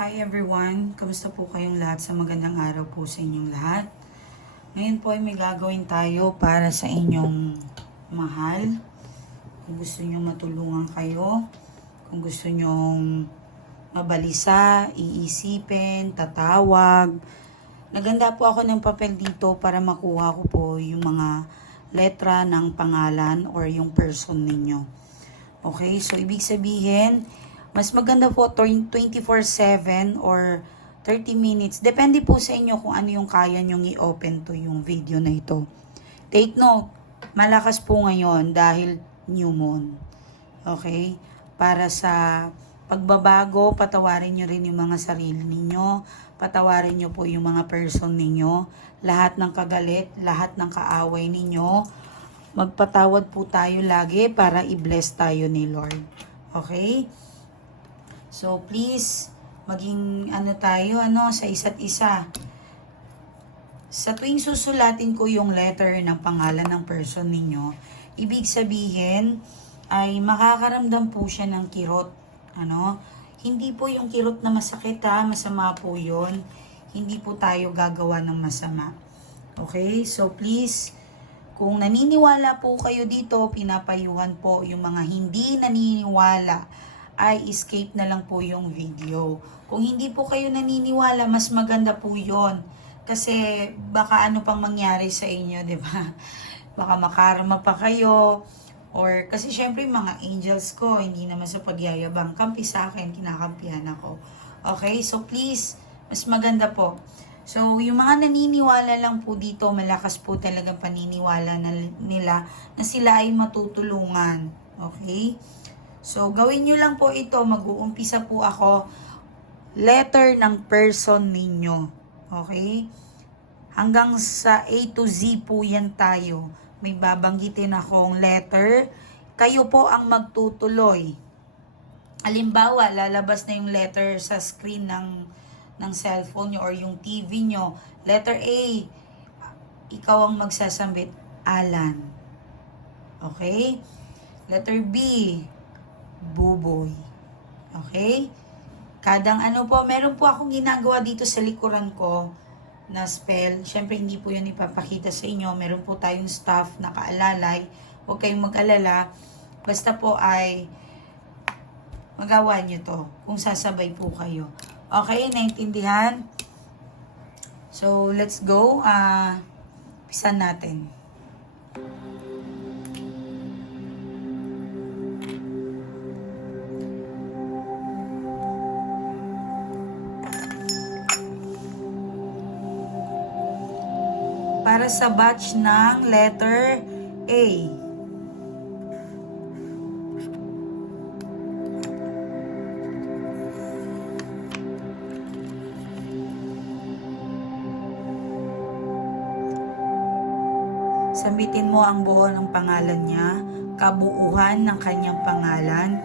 Hi everyone! Kamusta po kayong lahat? Sa magandang araw po sa inyong lahat. Ngayon po ay may gagawin tayo para sa inyong mahal. Kung gusto nyo matulungan kayo, kung gusto nyo mabalisa, iisipin, tatawag. Naganda po ako ng papel dito para makuha ko po yung mga letra ng pangalan or yung person ninyo. Okay, so ibig sabihin, mas maganda po 24/7 or 30 minutes. Depende po sa inyo kung ano yung kaya nyong i-open to yung video na ito. Take note, malakas po ngayon dahil new moon. Okay? Para sa pagbabago, patawarin nyo rin yung mga sarili ninyo. Patawarin nyo po yung mga person ninyo. Lahat ng kagalit, lahat ng kaaway ninyo. Magpatawad po tayo lagi para i-bless tayo ni Lord. Okay? So please, maging tayo sa isa't isa. Sa tuwing susulatin ko yung letter ng pangalan ng person ninyo, ibig sabihin ay makakaramdam po siya ng kirot. Hindi po yung kirot na masakit masama po yun. Hindi po tayo gagawa ng masama. Okay? So please, kung naniniwala po kayo dito, pinapayuhan po yung mga hindi naniniwala ay escape na lang po yung video. Kung hindi po kayo naniniwala, mas maganda po yon. Kasi baka ano pang mangyari sa inyo, di ba? Baka makarma pa kayo. Or kasi syempre mga angels ko, hindi naman sa pagyayabang. Kampi sa akin, kinakampihan ako. Okay? So please, mas maganda po. So, yung mga naniniwala lang po dito, malakas po talagang paniniwala nila na sila ay matutulungan. Okay? So, gawin nyo lang po ito. Mag-uumpisa po ako. Letter ng person ninyo. Okay? Hanggang sa A to Z po yan tayo. May babanggitin akong letter. Kayo po ang magtutuloy. Halimbawa, lalabas na yung letter sa screen ng cellphone nyo or yung TV nyo. Letter A, ikaw ang magsasambit. Alan. Okay? Letter B, Buboy. Okay? Kadang meron po akong ginagawa dito sa likuran ko na spell. Siyempre, hindi po yan ipapakita sa inyo. Meron po tayong staff na kaalalay. Huwag kayong mag-alala. Basta po ay magawa nyo to kung sasabay po kayo. Okay, naintindihan? So, let's go. Pisan natin. Para sa batch ng letter A. Sambitin mo ang buo ng pangalan niya, kabuuan ng kanyang pangalan.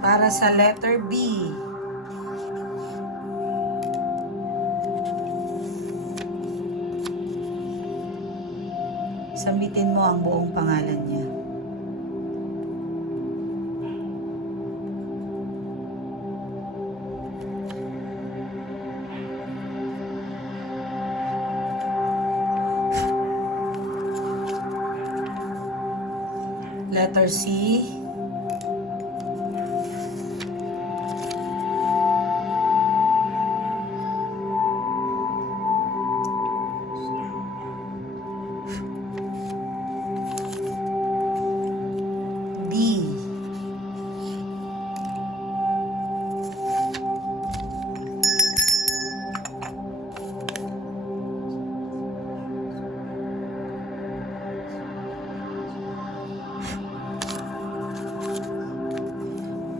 Para sa letter B. Sambitin mo ang buong pangalan niya. Letter C.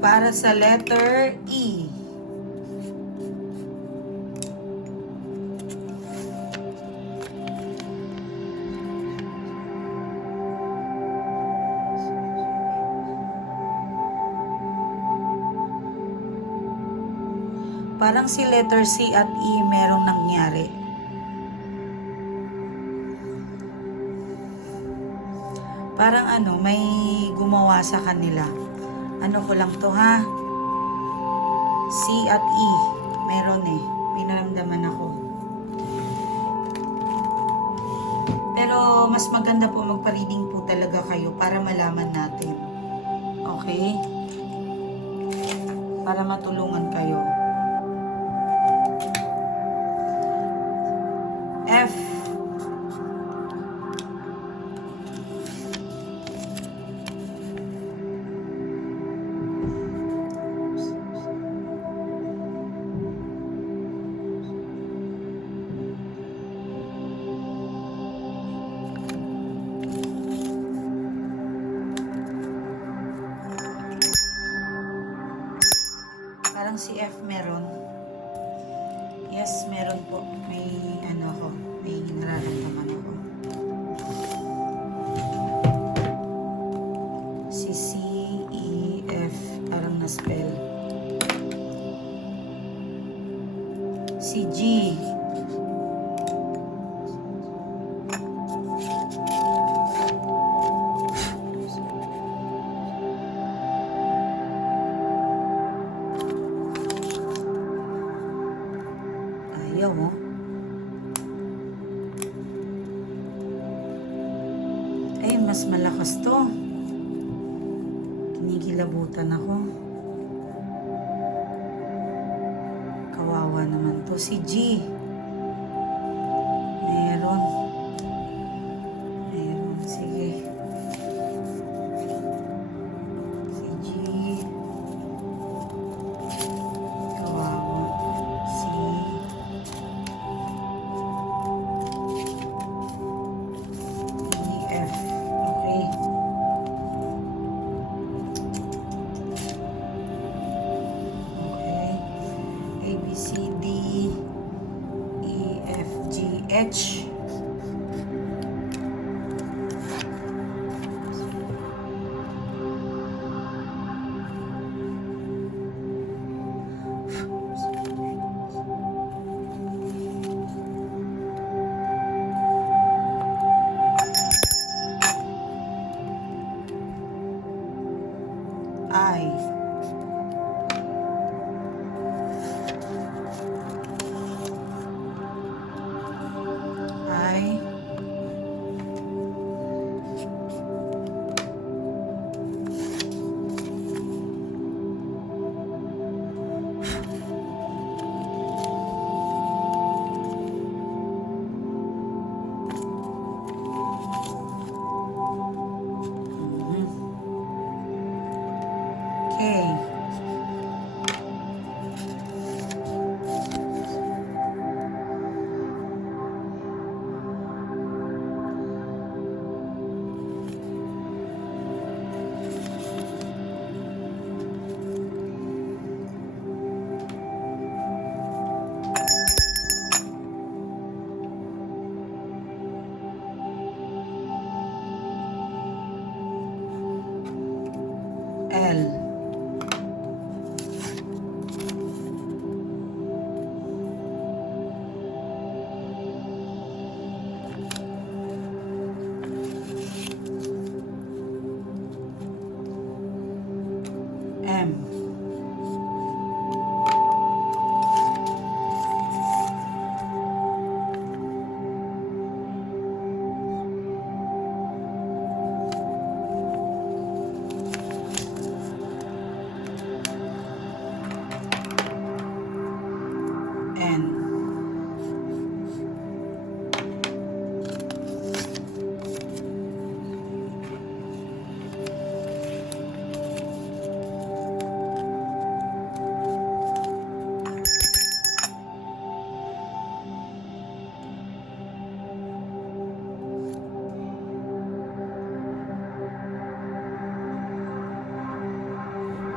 Para sa letter E. Parang si letter C at E merong nangyari. Parang ano, may gumawa sa kanila. Ano ko lang to ha? C at E. Meron eh. May naramdaman ako. Pero mas maganda po magpa-reading po talaga kayo para malaman natin. Okay? Para matulungan kayo. F. Parang si F meron. Yes, meron po. May ano ako. May nararamdaman ako. Si C, E, F. Parang na-spell. Si G. Ayaw mo. Ay, mas malakas to. Kinikilabutan ako. Kawawa naman to. Si G. Meron. Meron. Sige. Si G. Kawawa. Si EF. Okay. Okay. A, B, C, D, E, F, G, H. I. I. Okay. L. M. N.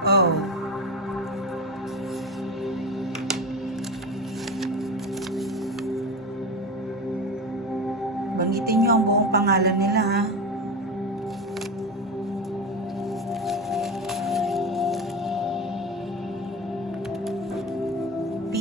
O. Banggitin niyo ang buong pangalan nila ha. P.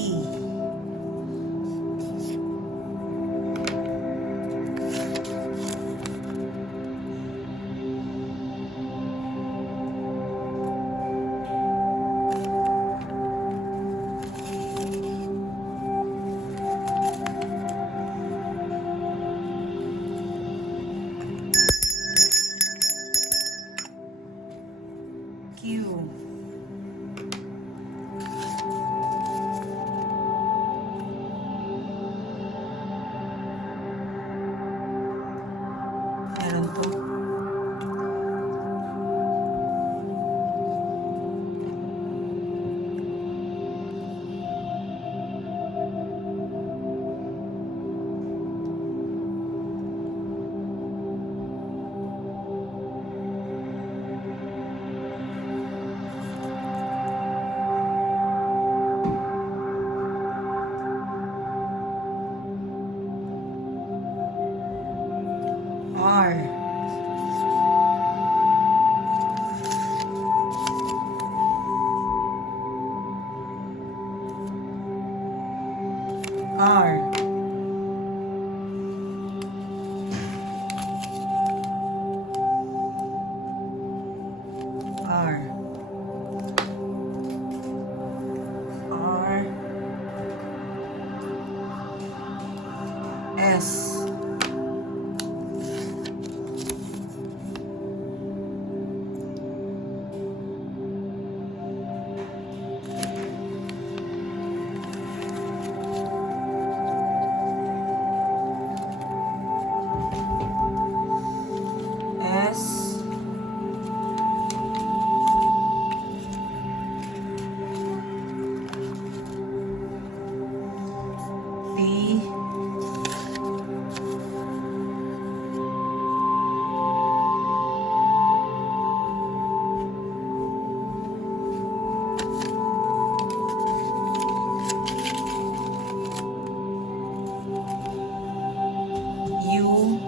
R. R. R. S. S. T. U.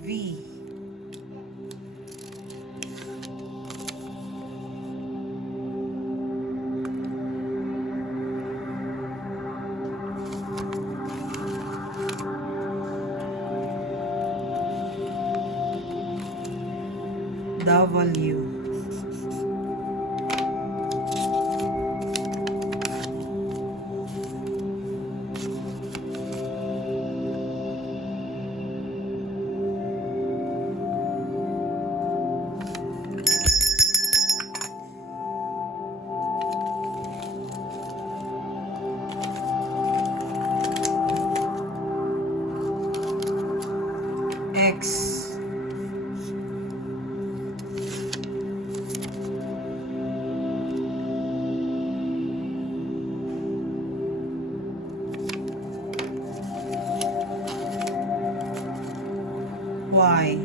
V. W. X. Y.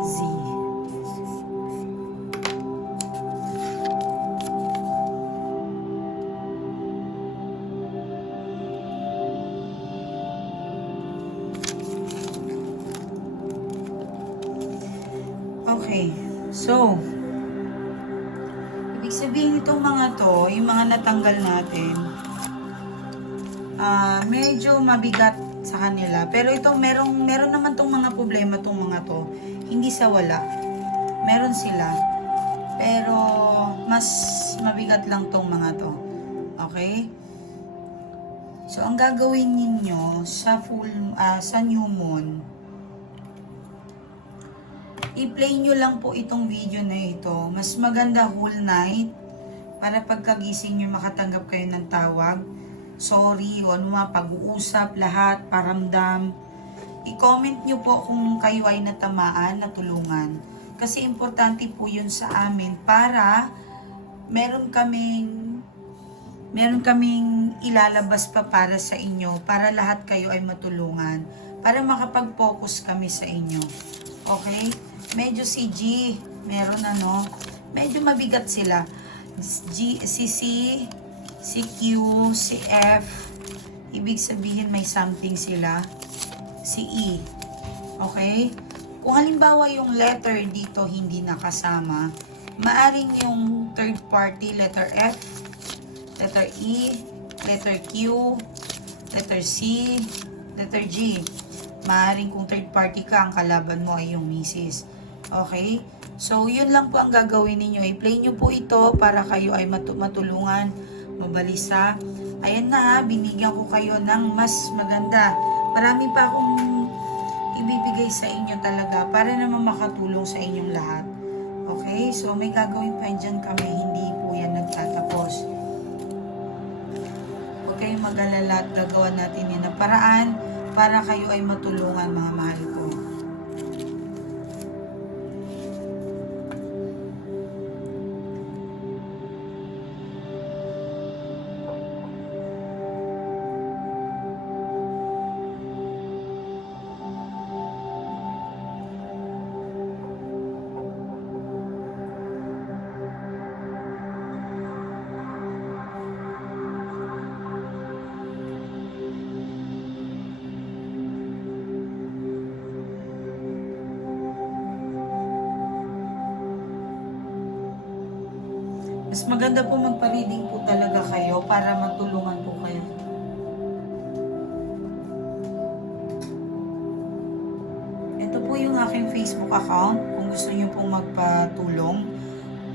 Z. Okay, so ibig sabihin itong mga to, yung mga natanggal natin, medyo mabigat sa kanila. Pero ito, meron naman tong mga problema tong mga to. Hindi sa wala. Meron sila. Pero mas mabigat lang tong mga to. Okay? So ang gagawin ninyo sa sa new moon, i-play nyo lang po itong video na ito. Mas maganda whole night para pagkagising nyo makatanggap kayo ng tawag. Sorry, o ano mga pag-uusap, lahat, paramdam. I-comment nyo po kung kayo ay natamaan, natulungan. Kasi importante po yun sa amin para meron kaming ilalabas pa para sa inyo, para lahat kayo ay matulungan, para makapag-focus kami sa inyo. Okay? Medyo si G, meron medyo mabigat sila. G, si C, si Q, si F, ibig sabihin may something sila. Si E. Okay? Kung halimbawa yung letter dito hindi nakasama, maaring yung third party, letter F, letter E, letter Q, letter C, letter G. Maaring kung third party ka, ang kalaban mo ay yung misis. Okay? So, yun lang po ang gagawin ninyo. I-play nyo po ito para kayo ay matulungan, mabalisa. Ayan na, binigyan ko kayo ng mas maganda. Marami pa akong ibibigay sa inyo talaga para naman makatulong sa inyong lahat. Okay? So, may gagawin pa dyan kami. Hindi po yan nagtatapos. Huwag kayong mag-alala at gagawa natin yan na paraan para kayo ay matulungan, mga mahal ko. Mas maganda po magpa-reading po talaga kayo para matulungan po kayo. Ito po yung aking Facebook account. Kung gusto niyo pong magpatulong,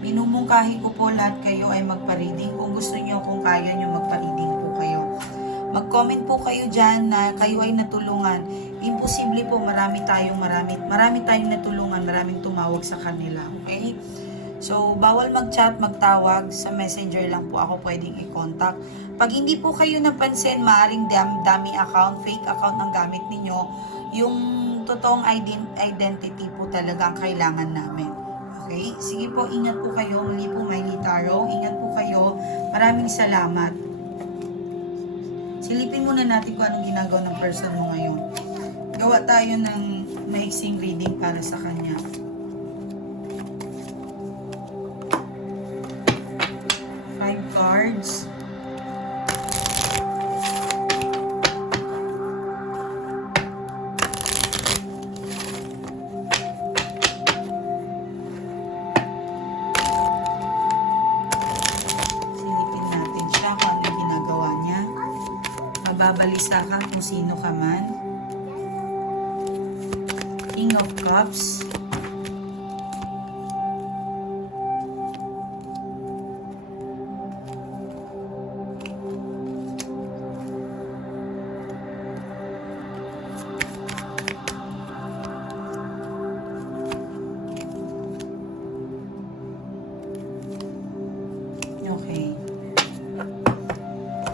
minumungkahi ko po lahat kayo ay magpa-reading. Kung gusto niyo, kung kaya niyo magpa-reading po kayo. Mag-comment po kayo dyan na kayo ay natulungan. Imposible po, marami tayong natulungan, maraming tumawag sa kanila. Okay? So, bawal mag-chat, magtawag. Sa messenger lang po ako pwedeng i-contact. Pag hindi po kayo napansin, maaaring dummy account, fake account ang gamit ninyo. Yung totoong identity po talaga ang kailangan namin. Okay? Sige po, ingat po kayo. Muli po, Miley Tarot. Ingat po kayo. Maraming salamat. Silipin muna natin kung anong ginagawa ng person mo ngayon. Gawa tayo ng maiksing reading para sa kanya. Five cards. Silipin natin siya kung anong ginagawa niya. Mababalisa ka kung sino ka man. King of Cups. Okay.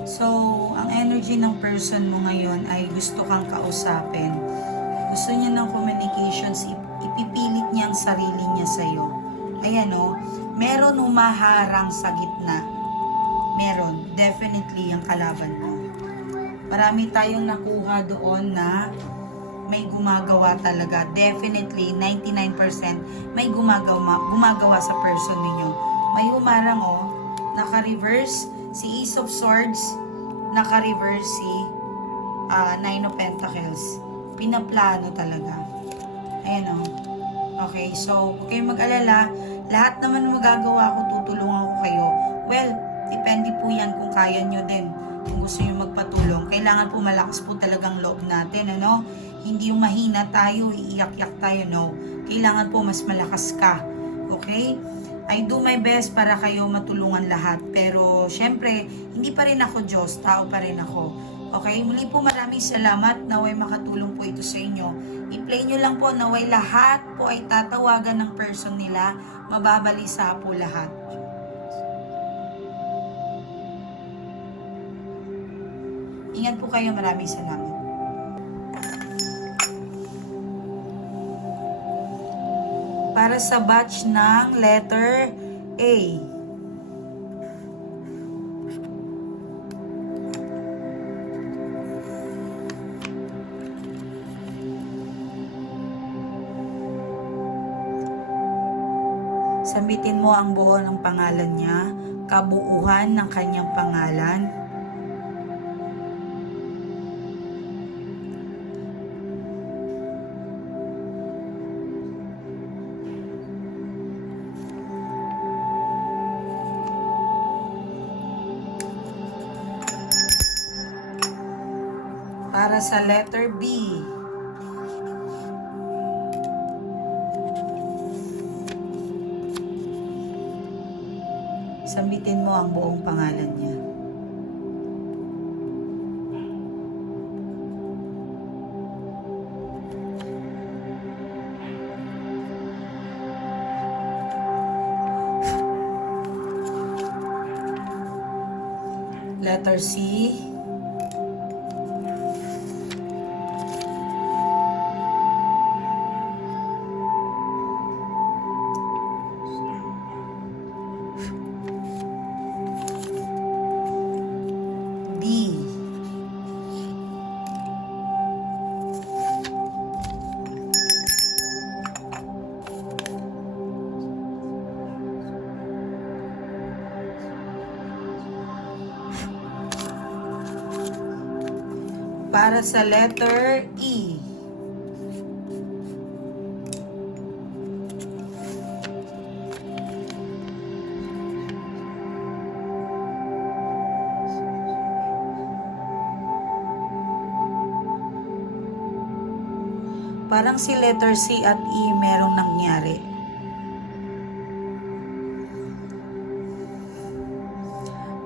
So, ang energy ng person mo ngayon ay gusto kang kausapin. Gusto niya ng communications, ipipilit niya ang sarili niya sa'yo. Ayan o, meron humaharang sa gitna. Meron, definitely yung kalaban mo. Marami tayong nakuha doon na may gumagawa talaga. Definitely, 99% may gumagawa sa person ninyo. May humarang o, naka-reverse si Ace of Swords, naka-reverse si Nine of Pentacles. Pinaplano talaga. Ayan o. Okay, so huwag kayong mag-alala. Lahat naman magagawa ko, tutulungan ko kayo. Well, depende po yan kung kaya nyo din. Kung gusto nyo magpatulong. Kailangan po malakas po talagang loob natin, ano? Hindi yung mahina tayo, iiyak-yak tayo, no? Kailangan po mas malakas ka. Okay? I do my best para kayo matulungan lahat. Pero, syempre, hindi pa rin ako Diyos. Tao pa rin ako. Okay? Muli po maraming salamat. Naway makatulong po ito sa inyo. I-play nyo lang po. Naway lahat po ay tatawagan ng person nila. Mababalisa po lahat. Ingat po kayo. Maraming salamat. Para sa batch ng letter A. Sambitin mo ang buo ng pangalan niya, kabuuhan ng kanyang pangalan. Para sa letter B. Sambitin mo ang buong pangalan niya. Letter C. Para sa letter E. Parang si letter C at E merong nangyari.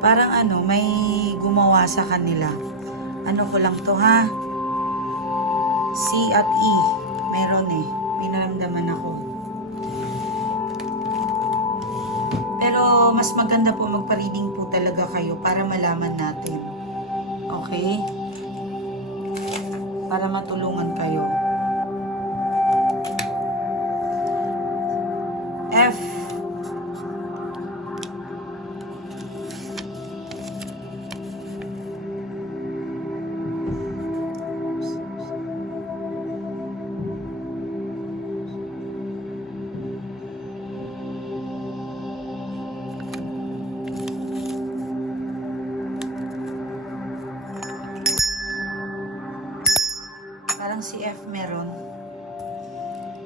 Parang ano, may gumawa sa kanila. Ano ko lang to ha? C at E. Meron eh. May naramdaman ako. Pero mas maganda po magpa-reading po talaga kayo para malaman natin. Okay? Para matulungan kayo. F. Parang si F meron.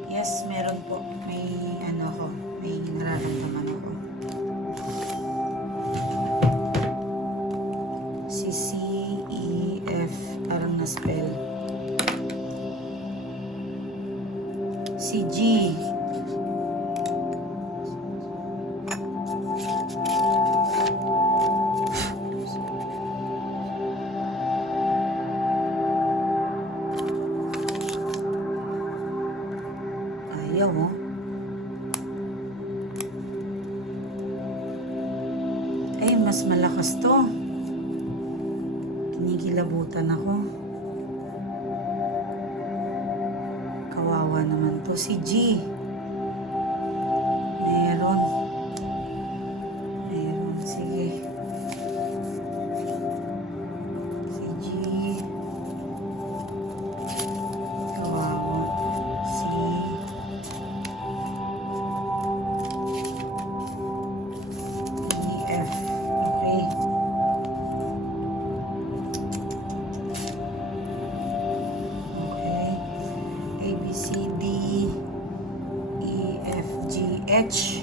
Yes, meron po. May ano ako. May nararamdaman ako. Si C, E, F. Parang na-spell. Si G. Ayaw mo. Ay, mas malakas to. Kinikilabutan ako. Kawawa naman to. Si G. Meron. Meron. Sige. Si G. Kawawa. Si EF. Okay. Okay. A, B, C, D, E, F, G, H.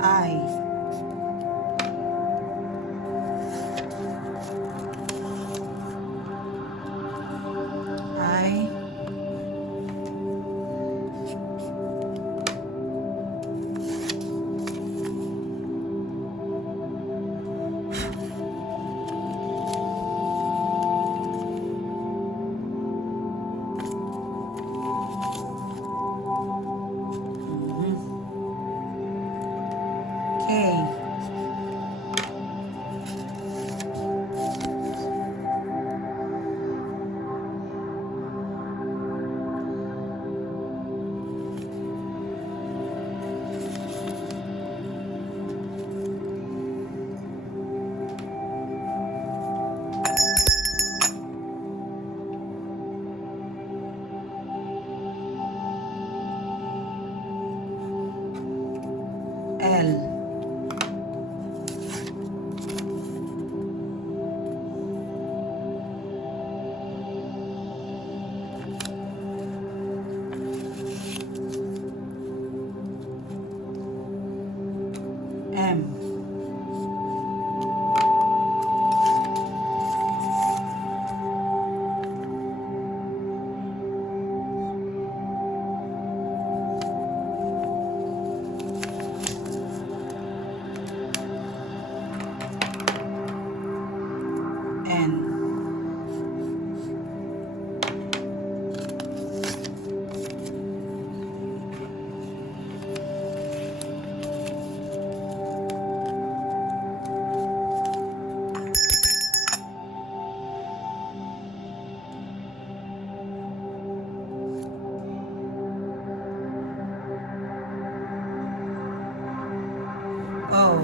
I. I. Okay. L. M. N. O.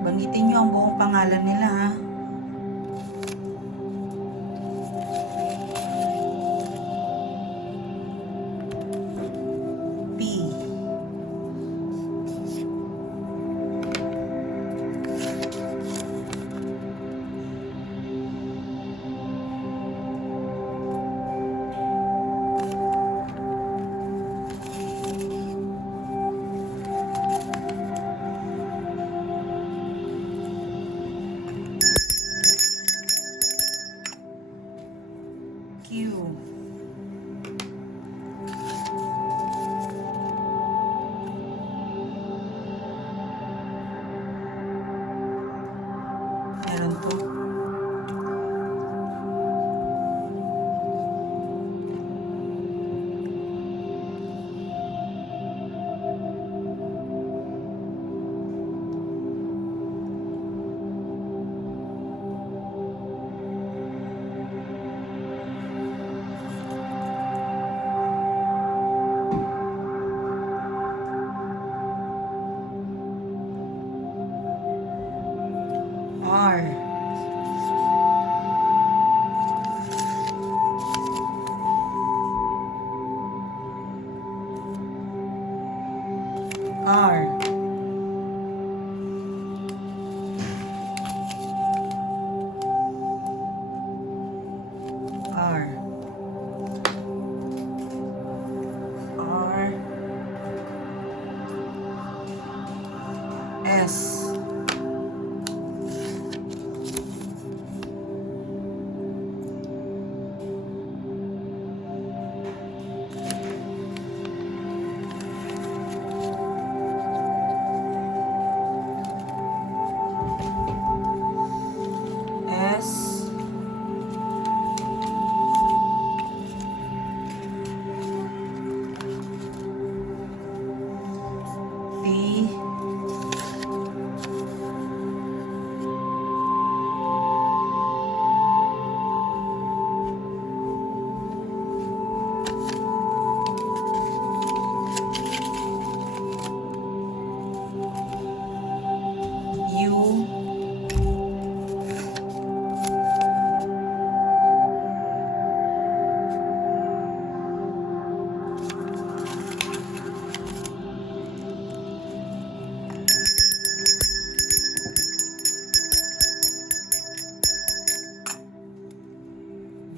Banggitin niyo ang buong pangalan nila ha. P. meron to. R. R. R. R. S. S. T. U.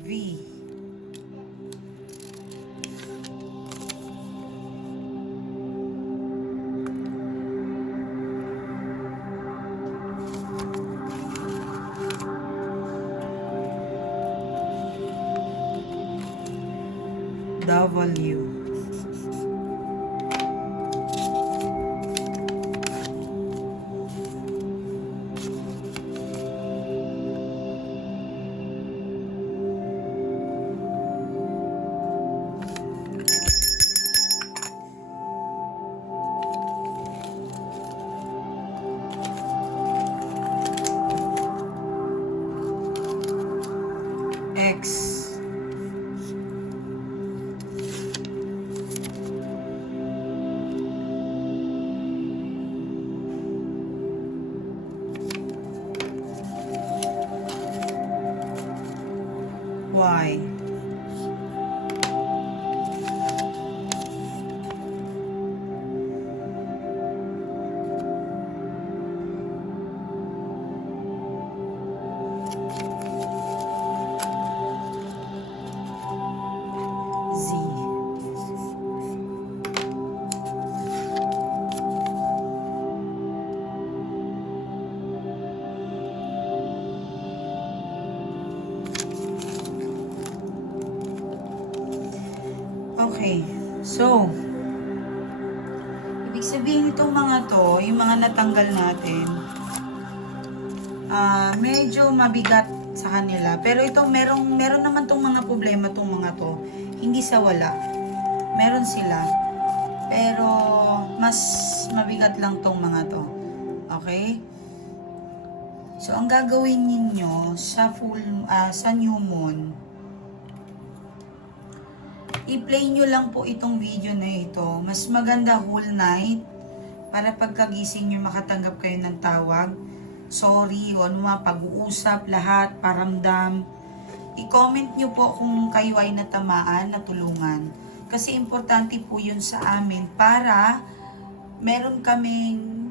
V. W. X. Y. Z. Okay, so ibig sabihin itong mga to, yung mga natanggal natin, medyo mabigat sa kanila. Pero ito, meron naman tong mga problema tong mga to. Hindi sa wala. Meron sila. Pero mas mabigat lang tong mga to. Okay? So ang gagawin ninyo sa sa new moon, i-play nyo lang po itong video na ito. Mas maganda whole night para pagkagising nyo makatanggap kayo ng tawag. Sorry, o ano mga pag-uusap, lahat, paramdam. I-comment nyo po kung kayo ay natamaan, natulungan. Kasi importante po yun sa amin para meron kaming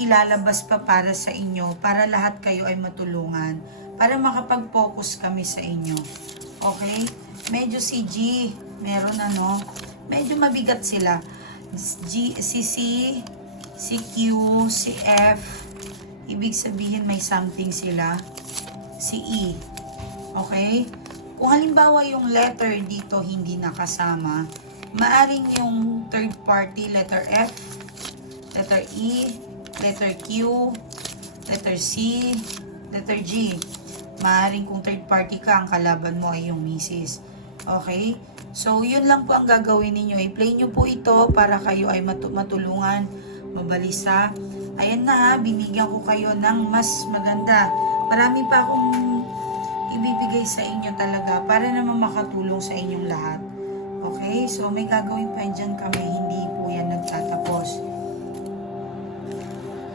ilalabas pa para sa inyo, para lahat kayo ay matulungan, para makapag-focus kami sa inyo. Okay? Medyo si G, meron medyo mabigat sila. Si C, si Q, si F, ibig sabihin may something sila. Si E. Okay? Kung halimbawa yung letter dito hindi nakasama, maaring yung third party, letter F, letter E, letter Q, Letter C, letter G. Maaaring kung third party ka, ang kalaban mo ay yung misis. Okay? So, yun lang po ang gagawin ninyo. I-play nyo po ito para kayo ay matulungan, mabalisa. Ayan na ha, binigyan ko kayo ng mas maganda. Marami pa akong ibibigay sa inyo talaga para naman makatulong sa inyong lahat. Okay? So, may gagawin pa dyan kami. Hindi po yan nagtatapos.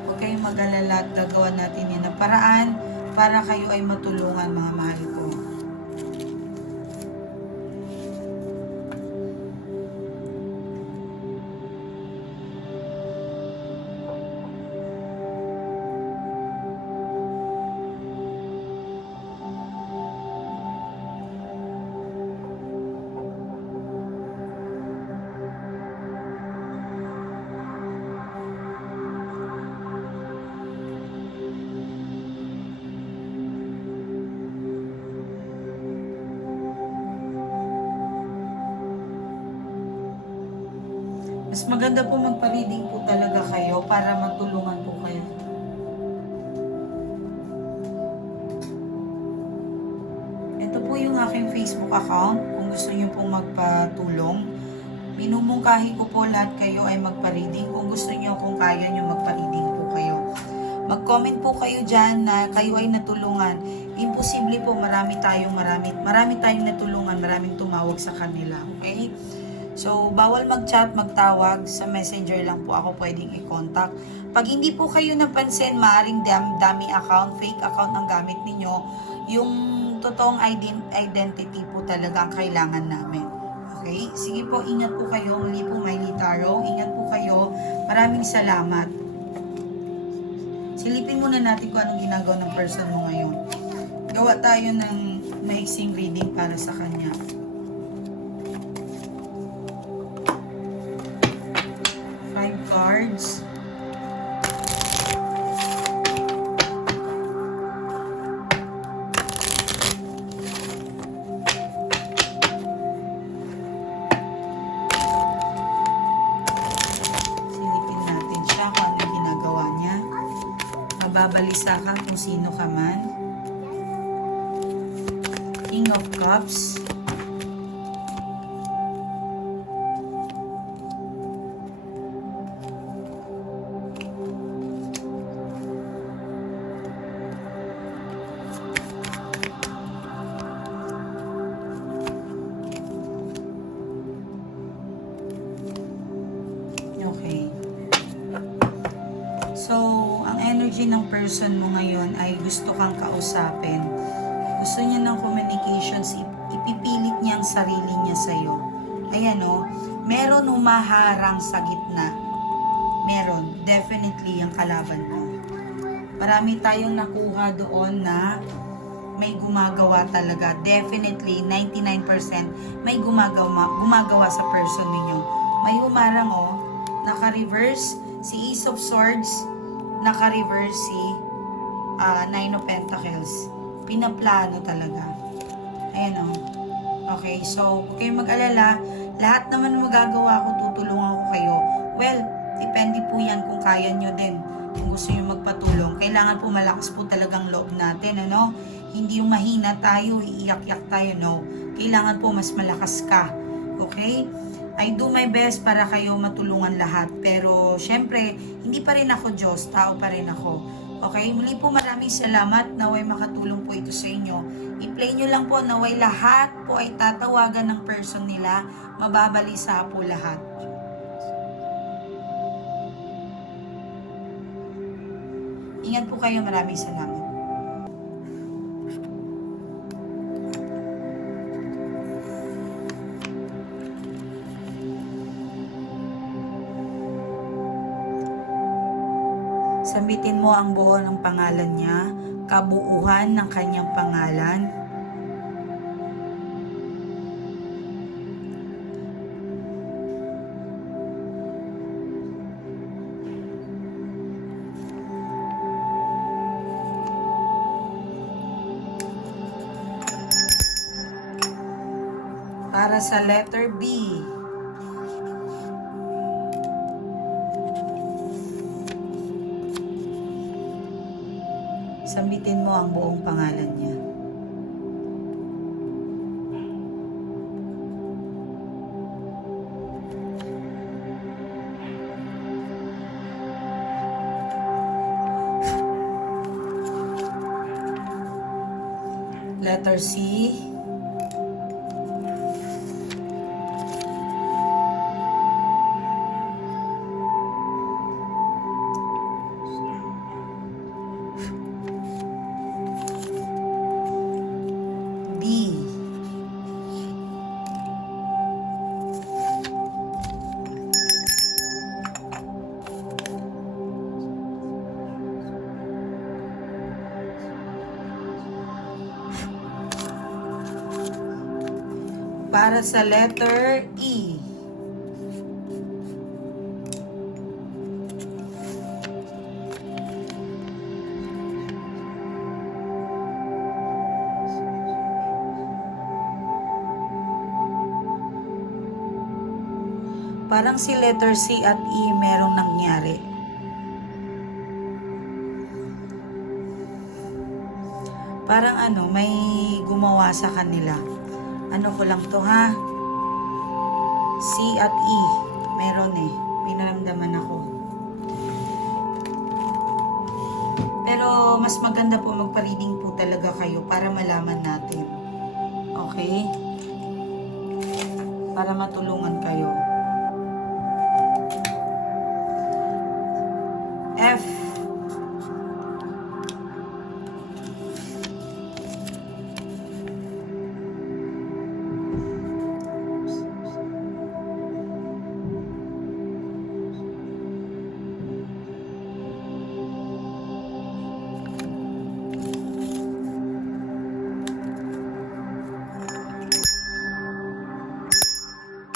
Huwag kayong mag-alala at gagawa natin yan na paraan para kayo ay matulungan, mga mahal ko. Mas maganda po magpa-reading po talaga kayo para matulungan po kayo. Ito po yung aking Facebook account. Kung gusto niyo pong magpatulong, minumungkahi ko po lahat kayo ay magpa-reading. Kung gusto niyo, kung kaya niyo magpa-reading po kayo. Mag-comment po kayo dyan na kayo ay natulungan. Imposible po, marami tayong natulungan, maraming tumawag sa kanila. Okay? So, bawal mag-chat, magtawag. Sa messenger lang po ako pwedeng i-contact. Pag hindi po kayo napansin, maaaring dummy account, fake account ang gamit ninyo. Yung totoong identity po talaga ang kailangan namin. Okay? Sige po, ingat po kayo. Muli po, Miley Tarot. Ingat po kayo. Maraming salamat. Silipin muna natin kung anong ginagawa ng person mo ngayon. Gawa tayo ng maiksing reading para sa kanya. Cards. Silipin natin siya kung ano ginagawa niya. Mababalisa ka kung sino ka man. King of Cups. Okay. So, ang energy ng person mo ngayon ay gusto kang kausapin. Gusto niya ng communications, ipipilit niya ang sarili niya sa'yo. Ayan o, meron humaharang sa gitna. Meron, definitely yung kalaban mo. Marami tayong nakuha doon na may gumagawa talaga. Definitely, 99% may gumagawa sa person ninyo. May humarang o, naka-reverse si Ace of Swords, naka-reverse si Nine of Pentacles. Pinaplano talaga. Ayan o. Okay, so huwag kayong mag-alala. Lahat naman magagawa ko, tutulungan ko kayo. Well, depende po yan kung kaya nyo din. Kung gusto nyo magpatulong. Kailangan po malakas po talagang loob natin, ano? Hindi yung mahina tayo, iiyak-yak tayo, no? Kailangan po mas malakas ka. Okay? I do my best para kayo matulungan lahat. Pero, syempre, hindi pa rin ako Diyos. Tao pa rin ako. Okay? Muli po maraming salamat. Naway makatulong po ito sa inyo. I-play nyo lang po. Naway lahat po ay tatawagan ng person nila. Mababalisa po lahat. Ingat po kayo. Maraming salamat. Sambitin mo ang buo ng pangalan niya, kabuuan ng kanyang pangalan. Para sa letter B, Sambitin mo ang buong pangalan niya. Letter C. B. Para sa letter E. Parang si letter C at E merong nangyari. Parang ano, may gumawa sa kanila. Ano ko lang to ha? C at E. Meron eh. Pinaramdaman ako. Pero mas maganda po magpa-reading po talaga kayo para malaman natin. Okay? Para matulungan kayo. F.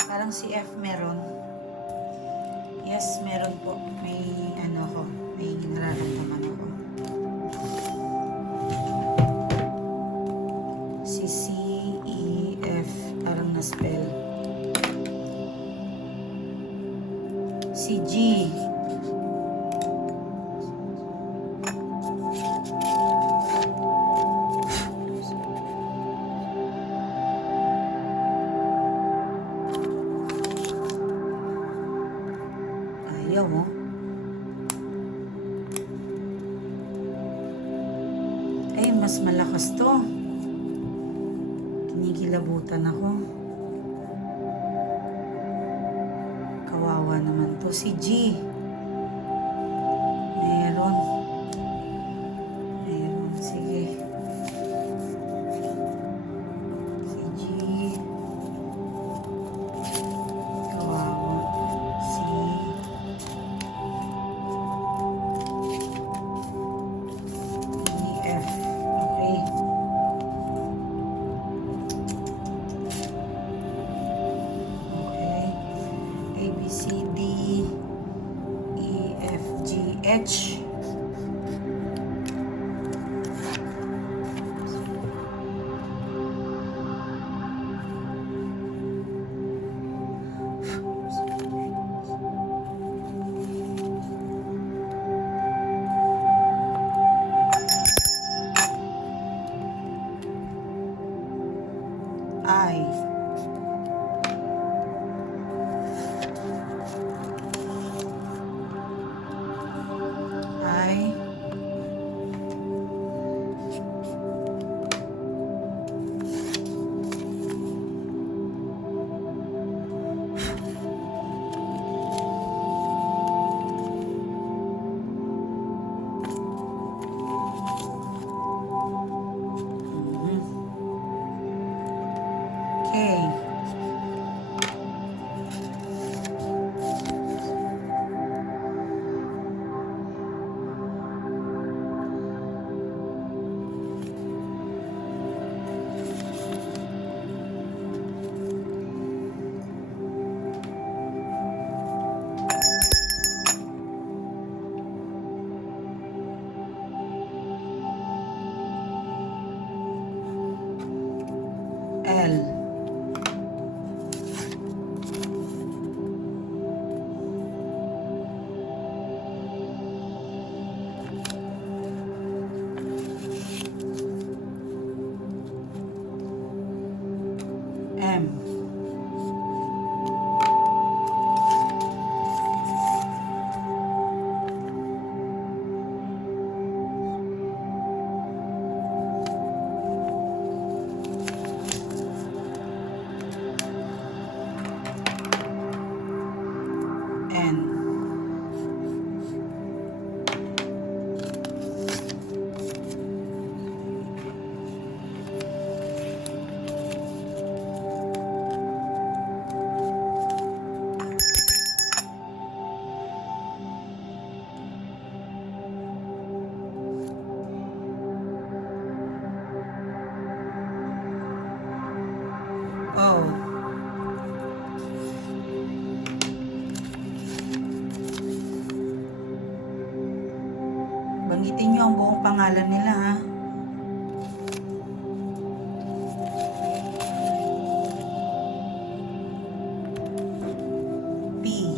Parang si F meron. Yes, meron po. May ano ko, may nararamdaman ako. Si C, E, F, parang na-spell. Si G. Ayaw mo. Ay, mas malakas to. Kinikilabutan ako. Kawawa naman to. Si G. Meron. Meron. Sige. Si G. Kawawa. Si F. Okay. Okay. A, B, C, D, E, F, G, H. I. I. Okay. L. Banggitin nyo ang buong pangalan nila ha. P.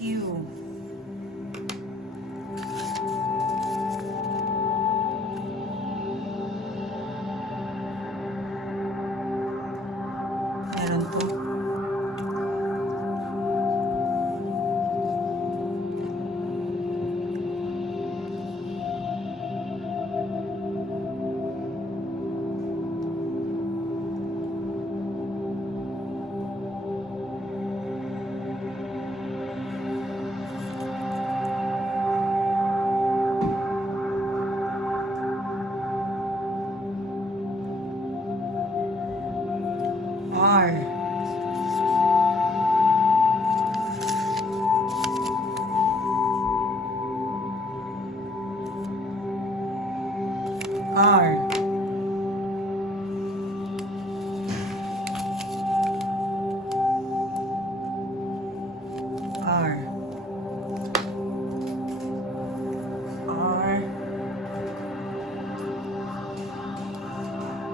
Q. Meron po. R. R. R. R.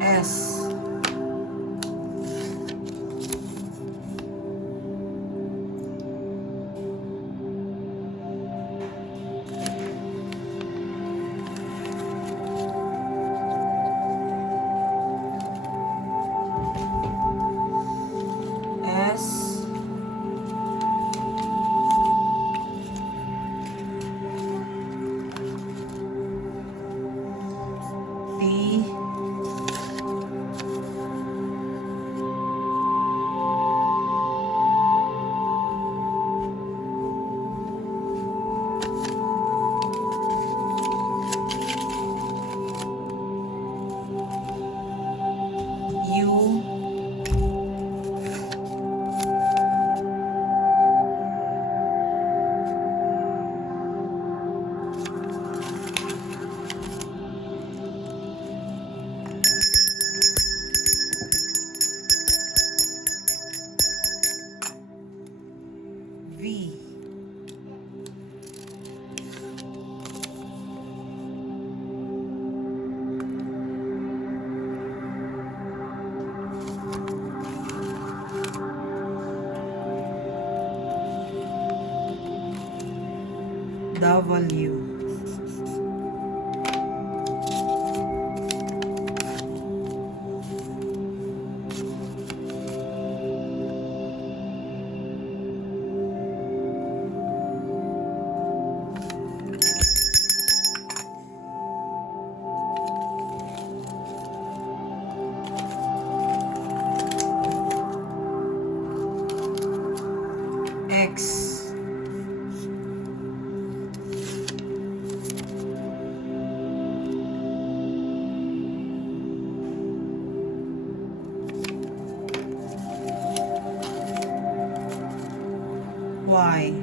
S. S. T. U. V. W. X. Y.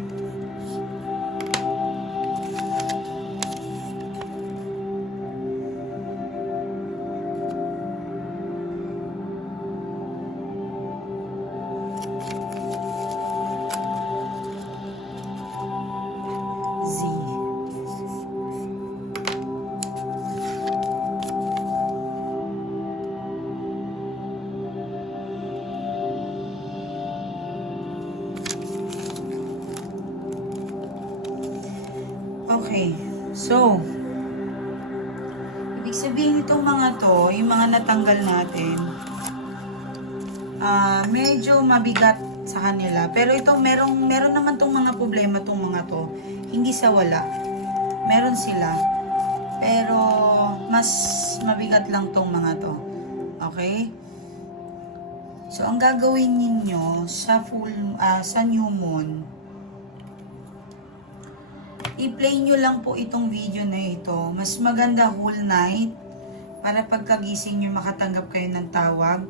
Z. Okay, so ibig sabihin itong mga to, yung mga natanggal natin, medyo mabigat sa kanila. Pero ito, meron naman tong mga problema tong mga to. Hindi sa wala. Meron sila. Pero mas mabigat lang tong mga to. Okay? So ang gagawin ninyo sa sa new moon, i-play nyo lang po itong video na ito. Mas maganda whole night para pagkagising nyo makatanggap kayo ng tawag.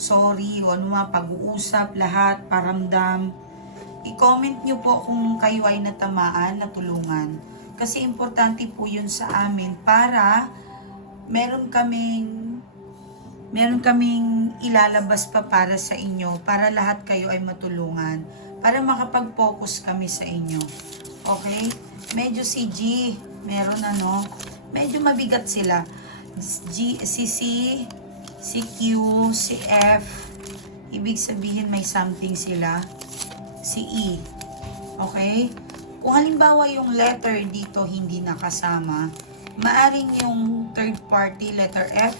sorry, o ano mga pag-uusap, lahat, paramdam. I-comment nyo po kung kayo ay natamaan, natulungan. Kasi importante po yun sa amin para meron kaming ilalabas pa para sa inyo, para lahat kayo ay matulungan, para makapag-focus kami sa inyo. Okay? Medyo si G, meron medyo mabigat sila. Si C, si Q, si F, ibig sabihin may something sila. Si E. Okay? Kung halimbawa yung letter dito hindi nakasama, maaring yung third party, letter F,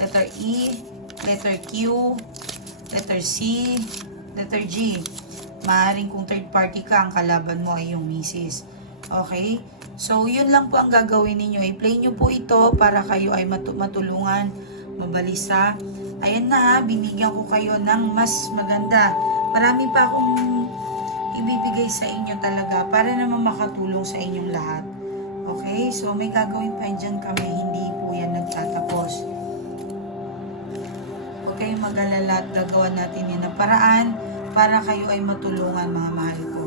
letter E, letter Q, letter C, letter G. Maaring kung third party ka, ang kalaban mo ay yung misis. Okay? So, yun lang po ang gagawin ninyo. I-play nyo po ito para kayo ay matulungan, mabalisa. Ayan na, binigyan ko kayo ng mas maganda. Marami pa akong ibibigay sa inyo talaga para naman makatulong sa inyong lahat. Okay? So, may gagawin pa dyan kami. Hindi po yan nagtatapos. Huwag kayong mag-alala at gagawa natin yan na paraan para kayo ay matulungan, mga mahal ko.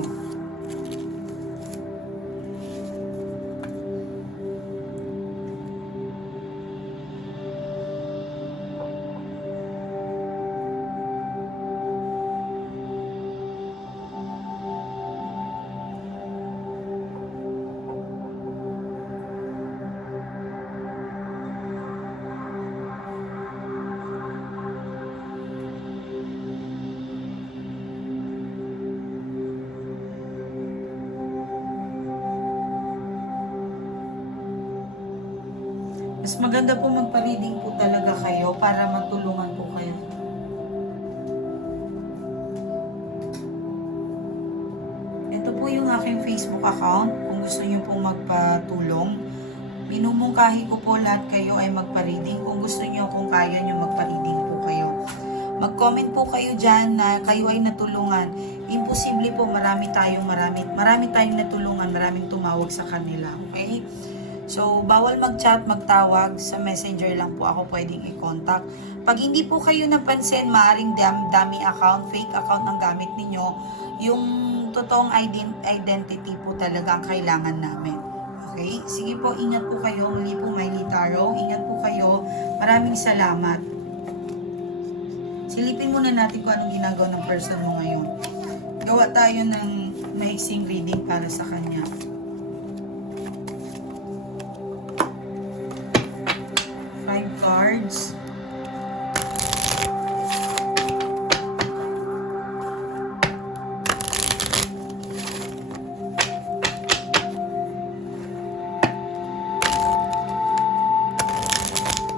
Mas maganda po magpa-reading po talaga kayo para matulungan po kayo. Ito po yung aking Facebook account. Kung gusto niyo po magpatulong, minumungkahi ko po lahat kayo ay magpa-reading. Kung gusto niyo, kung kaya niyo magpa-reading po kayo. Mag-comment po kayo dyan na kayo ay natulungan. Imposible po, marami tayong natulungan, maraming tumawag sa kanila. Okay? So, bawal mag-chat, magtawag. Sa messenger lang po ako pwedeng i-contact. Pag hindi po kayo napansin, maaaring dummy account, fake account ang gamit ninyo. Yung totoong identity po talaga ang kailangan namin. Okay? Sige po, ingat po kayo. Muli po, Miley Tarot. Ingat po kayo. Maraming salamat. Silipin muna natin kung anong ginagawa ng person mo ngayon. Gawa tayo ng maiksing reading para sa kanya. Cards.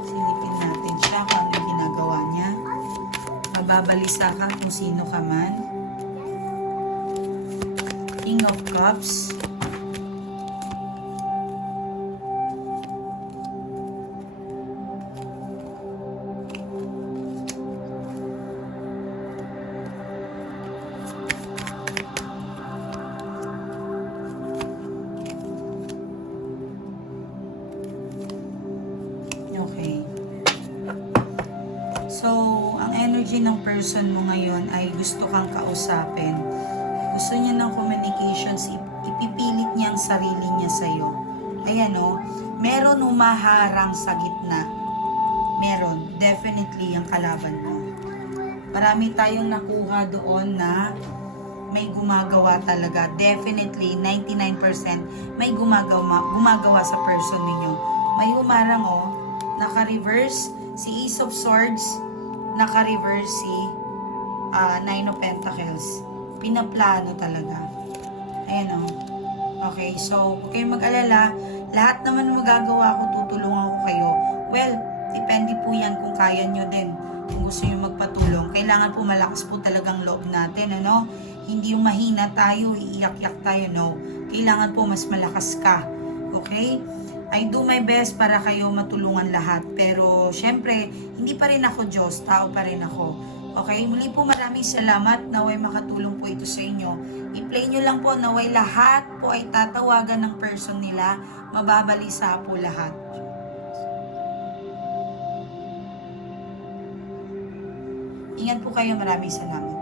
Silipin natin siya kung ano yung ginagawa niya. Mababalisa ka kung sino ka man. King of Cups. Okay. So, ang energy ng person mo ngayon ay gusto kang kausapin. Gusto niya ng communications, ipipilit niya ang sarili niya sa'yo. Ayan o, meron humaharang sa gitna. Meron, definitely yung kalaban mo. Marami tayong nakuha doon na may gumagawa talaga. Definitely, 99% may gumagawa sa person ninyo. May humarang naka-reverse si Ace of Swords, naka-reverse si Nine of Pentacles. Pinaplano talaga. Ayan Okay, so huwag kayong mag-alala. Lahat naman magagawa ko, tutulungan ko kayo. Well, depende po yan kung kaya nyo din. Kung gusto nyo magpatulong. Kailangan po malakas po talagang loob natin, Hindi yung mahina tayo, iiyak-yak tayo, no. Kailangan po mas malakas ka. Okay? I do my best para kayo matulungan lahat. Pero, syempre, hindi pa rin ako Diyos. Tao pa rin ako. Okay? Muli po maraming salamat. Naway makatulong po ito sa inyo. I-play nyo lang po. Naway lahat po ay tatawagan ng person nila. Mababalisa po lahat. Ingat po kayo. Maraming salamat.